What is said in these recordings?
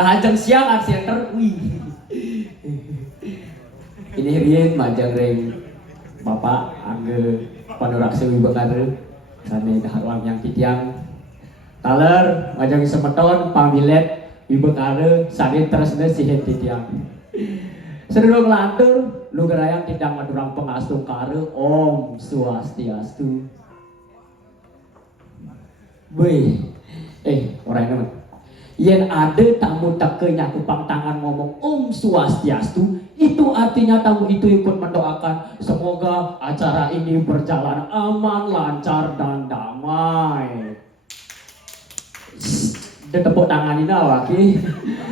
Ajeng siang center wih. Ini riyen majang ring Bapak angge panuraksa wibengare sane daharuang yang titiang. Taler majang semeton pamilet wibengare sane tresna sihen titiang. Sedulur lantur lugerayang tidang madurang pengastu kare Om Swastiastu. Wih, orang ini yang ada tamu teke nyakupang tangan ngomong Om Swastiastu, itu artinya tamu itu ikut mendoakan semoga acara ini berjalan aman, lancar, dan damai. Dia tepuk tangan ini awaki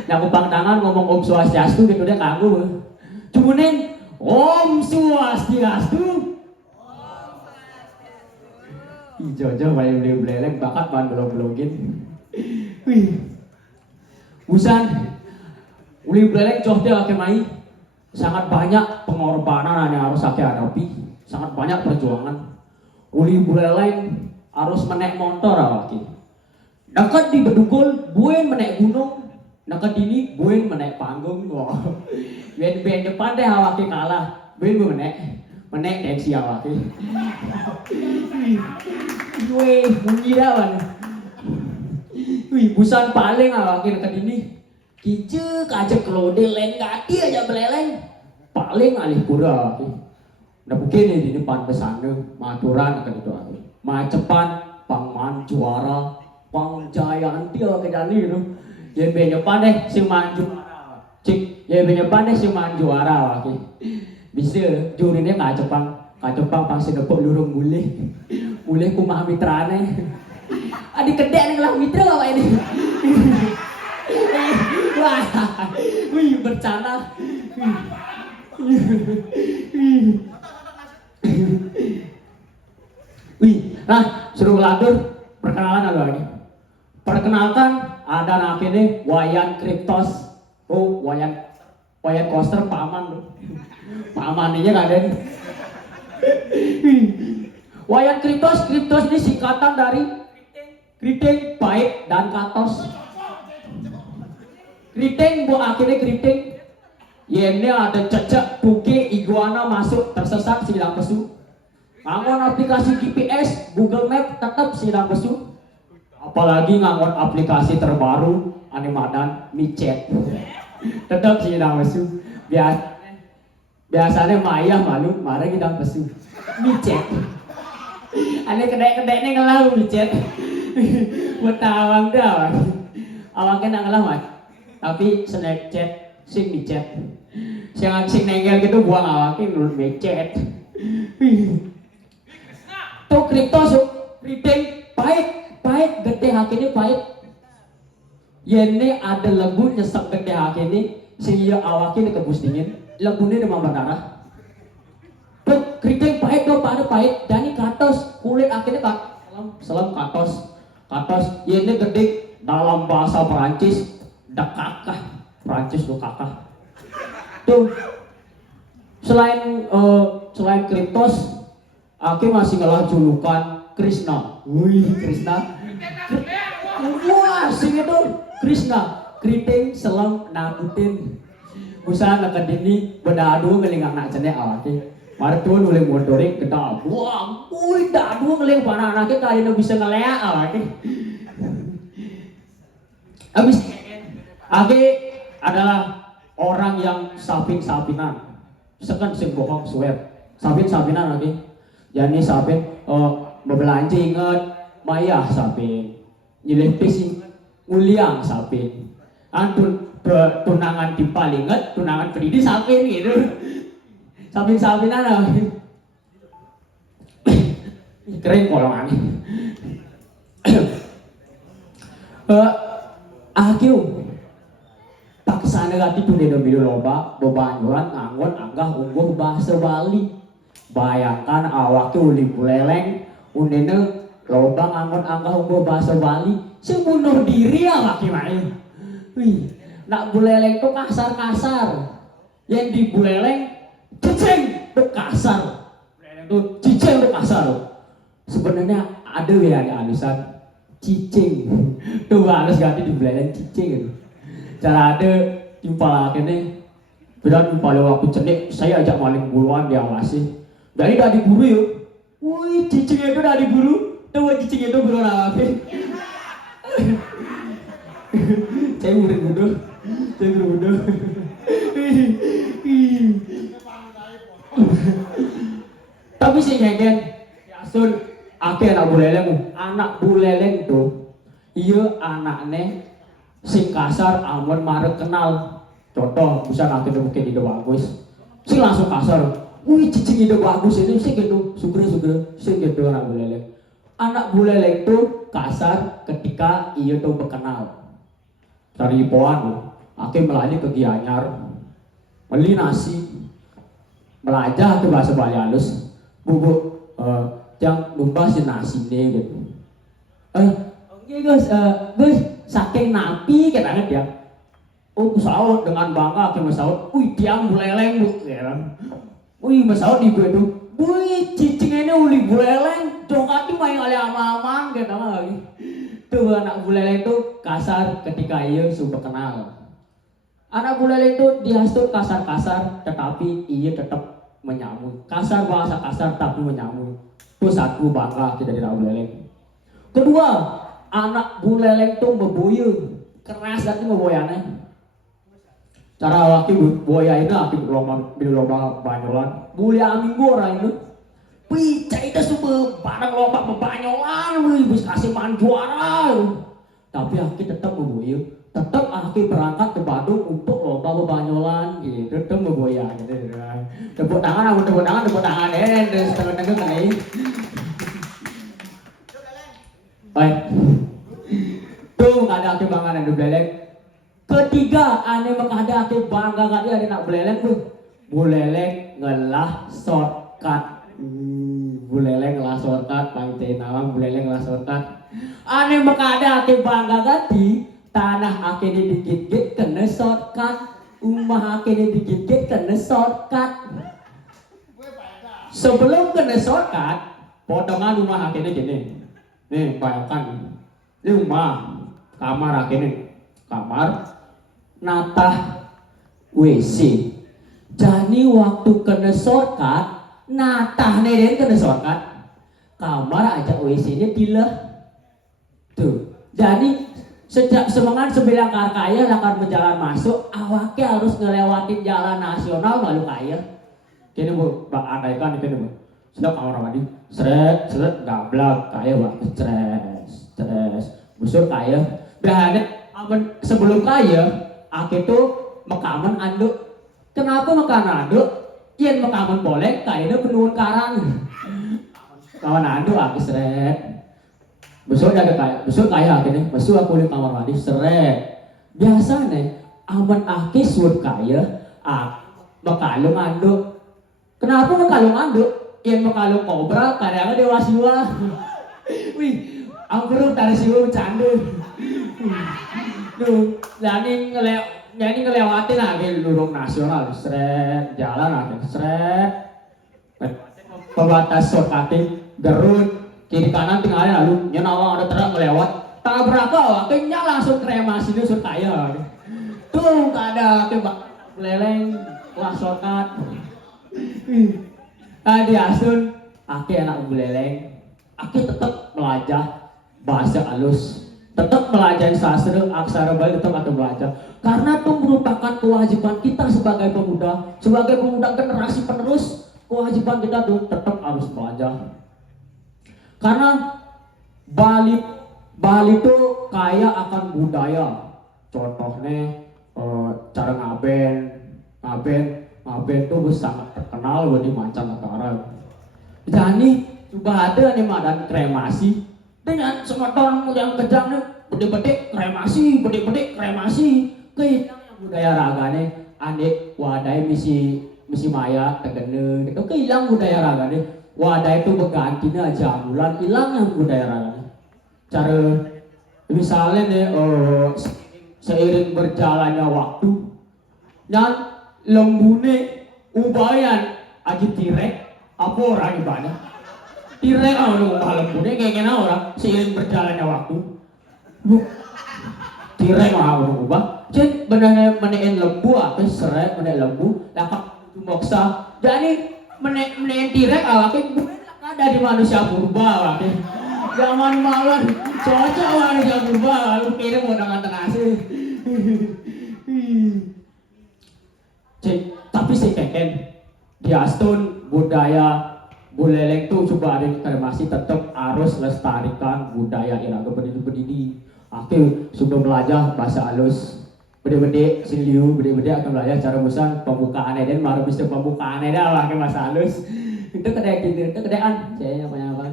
nyakupang tangan ngomong Om Swastiastu gitu dia kagum. Cumunin Om Swastiastu. Ijo-jo bayang beli-beleleng bakat bahan belum-belogin. Wih. Busan uli beleleng coh dia mai sangat banyak pengorbanan yang harus saya hadapi, sangat banyak perjuangan. Uli beleleng harus menaik motor awaki. Dekat di Bedugul, buen menaik gunung. Dekat ini buen menaik panggung. Wah. Ben depan deh awaki kalah. Buen menaik taksi awaki. Wih, bunyi dah. Wih, busan paling awaki dekat ini. Kicek aja kelode lain kaki aja beleleng. Paling alih pura. Udah mungkin di depan pesana maturan dekat itu awaki. Macepan pangman juara, pangjayanti awaki dani itu. Dia benyepan deh si manju. Cik, dia benyepan deh si manjuara awaki. Bisa jurinya kacepang pang sinepok lurung mulih kumaha mitrane. Adik kedek nih lah mitra apa ini? Wah, wih bercanda. Wih, nah suruh lantur perkenalan ada lagi. Perkenalkan ada nak ini Wayan Kriptos. Oh, Wayan Koster paman. Paman ini kan ada. Wayan Kriptos ini singkatan dari Kriting, baik, dan katos. Kriting, bu akhirnya kriting. Ini ada cecak, buki, iguana masuk tersesat sidang pesu. Ngangon aplikasi GPS, Google Map tetap sidang pesu. Apalagi ngangon aplikasi terbaru, animadan, micet. Tetap sidang pesu. Biasanya Maya malu, marah kita pesu. Micet. Ane kedek-kedek nih ngelau micet. Betawang dah. Awaknya nak ngelau mas. Tapi Snapchat, sing micet. Sing nengel gitu buang awaknya menurut micet. Tuh kripto reading baik gede hak ini baik. Ini ada lembu nyesek gede hak ini sehingga awaknya kebus dingin. Lembunya demam berdarah. Tuh reading baik dong pada baik. Dan ini katos kulit akhirnya selam katos. Ini gede dalam bahasa Perancis dekakah. Perancis dekakah. Tuh selain Kriptos, Aki masih ngalah julukan Krishna. Wih, Krishna. Wah, sing itu Krishna. Kriting selam nakutin. Usaha nak dini bedadu ngelingang nak cenek awaki. Martu nulis motorik kita buang. Wih, dadu ngeling panah anaknya kali ini bisa ngeleak awaki. Habis Aki adalah orang yang sapin-sapinan. Sekan sing bohong swear. Sapin-sapinan Aki. Jadi sapin berbelanja inget Maya sapin. Nyilih pis nguliang sapin. Antun tunangan dipal inget, tunangan Fridi sapin gitu. Sapin-sapinan Aki. Keren kolongan. Akiu paksana gati tuh dia bilu loba bebanjuan nganggon anggah ungguh bahasa Bali. Bayangkan awaknya uli buleleng undene loba nganggon anggah ungguh bahasa Bali sing bunuh diri awaknya main. Wih, nak buleleng tuh kasar-kasar. Yang di buleleng cicing tuh kasar. Buleleng tuh cicing tuh kasar. Sebenarnya ada ya alisan cicing. Tuh harus ganti di belakang cicing gitu. cara ada timpal kene beran timpal waktu cenik saya ajak maling buluan dia ngasih jadi dah diburu yuk wih cicing itu dah diburu tuh cicing itu buru apa saya murid bodoh tapi sih ngegen asun ake anak buleleng tuh iya anaknya sing kasar amun marek kenal contoh bisa nanti mungkin ide bagus sing langsung kasar wih cicing ide bagus itu sing gitu sugre sing gitu anak buleleng tuh kasar ketika iya tuh berkenal dari poan ake melayani ke Gianyar beli nasi belajar tuh bahasa Bali halus bubuk yang numbas nasi nih gitu oke guys saking napi katanya dia Masaud dengan bangga ke Masaud wih tiang buleleng bu ya wih Masaud ibu itu wih cicing ini uli buleleng jongkati main oleh ama-aman gitu lagi tuh anak buleleng itu kasar ketika ia sudah kenal anak buleleng itu dihasut kasar-kasar tetapi ia tetap menyambut kasar bahasa kasar tapi menyambut itu satu bangga kita dari anak buleleng kedua anak buleleng itu membuyung keras dan memboyannya cara laki boya ini laki lomba banyolan mulia minggu orang itu pica itu semua barang lomba banyolan bisa kasih main juara tapi aki tetap membuyung tetap aki berangkat ke Bandung untuk lomba banyolan gitu tetap memboya gitu tepuk tangan setengah-tengah kan ini baik tuh ada aki bangga dan beleleng ketiga ane makada aki bangga kan dia nak beleleng tuh buleleng ngelah shortcut buleleng ngelah shortcut pangte nawang buleleng ngelah shortcut ane makada aki bangga gati tanah aki dikit-dikit kena shortcut rumah aki dikit-dikit kena shortcut sebelum kena shortcut potongan rumah aki ini gini nih bayangkan ini rumah kamar aki ini kamar natah WC jadi waktu kena shortcut natah nih kena shortcut kamar aja WC nya dilah tuh jadi sejak semangat sebilang kaya akan berjalan masuk awaknya harus ngelewatin jalan nasional malu kaya kini bu bak andaikan itu bu sudah kamar mandi seret gablak kaya waktu stres busur kaya bahane sebelum kaya aku tuh mekaman anduk kenapa mekaman anduk yen mekaman boleh kaya penuhun karang kawan anduk aku seret besok kaya akhirnya besok aku di kamar mandi seret biasa nih aman aki sur kaya mekalung anduk kenapa mekalung anduk yang mekalung kobra kadang dewa siwa wih aku tarik siwa bercanda tuh jadi ngelewatin lagi lurung nasional seret jalan lagi seret pembatas shortcutting gerut kiri kanan tinggalin lalu nyenawa ada terang melewat tabrak waktunya langsung kremasi itu sur kaya tuh ada kebak leleng lah shortcut tadi asun aki anak beleleng aki tetap belajar bahasa halus tetap belajar sastra aksara Bali tetap akan belajar karena itu merupakan kewajiban kita sebagai pemuda generasi penerus kewajiban kita tuh tetap harus belajar karena Bali itu kaya akan budaya contohnya cara ngaben itu sangat terkenal di mancanegara jadi juga ada nih madan kremasi dengan semeton yang kejang nih bede-bede kremasi kehilang yang budaya ragane adik wadai misi maya tegene itu kehilang budaya ragane wadah itu bergantinya jamulan hilang yang budaya ragane cara misalnya nih seiring berjalannya waktu dan lembune ubayan aji tirek apa orang ibadah tirek ubah lembune kayak gimana orang seiring berjalannya waktu tirek ubah cek benar menein lembu apa seret menein lembu lakak moksa jadi menein tirek awake ada di manusia purba awake zaman malam cocok manusia purba lu kira mau dengan tenasi cek tapi si keken di Aston budaya Buleleng tuh coba ada masih tetap harus lestarikan budaya iraga berdiri aku sudah belajar bahasa halus bede-bede siliu bede-bede akan belajar cara musan pembukaan dan baru bisa pembukaan dah pakai bahasa halus itu kedai gitu itu kedean saya apa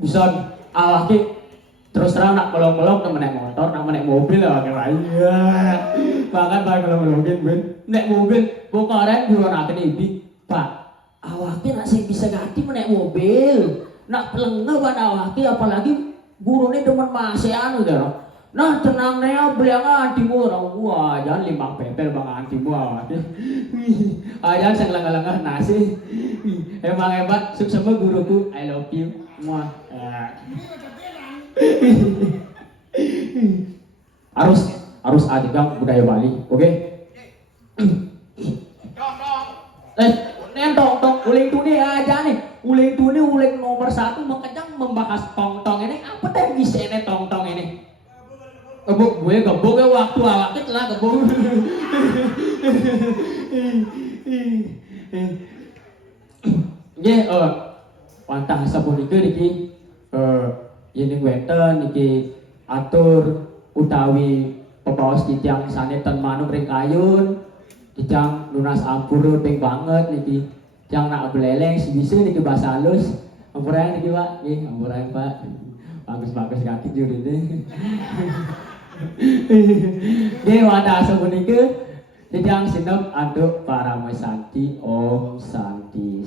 bisa awake terus terang nak melong-melong nak naik motor nak naik mobil lah pakai raya bahkan pakai melong-melong ben naik mobil bokaren buron akan ibi pak awake nak sih bisa ganti naik mobil nak pelengah ban awake apalagi gurunya demen masih anu dah nah tenangnya beliang antimu orang wah jangan limbang pepel bang antimu awake jangan sengeleng-lengah nasi emang hebat sukses guruku I love you muah harus ada bang budaya Bali, oke? Tong uling tuni aja nih, uling tuni uling nomor 1 makanya membahas tong ini apa teh bisa ini tong ini? Gebuk gue gebuk ya waktu awaknya telah gebuk. Pantang sabun itu niki ini weten niki atur utawi pepaos titiang sanetan manu ring kayun titiang lunas ampuru ping banget niki yang nak beleleng si bisa niki bahasa halus ampurang niki pak ampurang pak bagus kaki juri deh dia wadah sabun niki titiang sinep aduk para santi om santi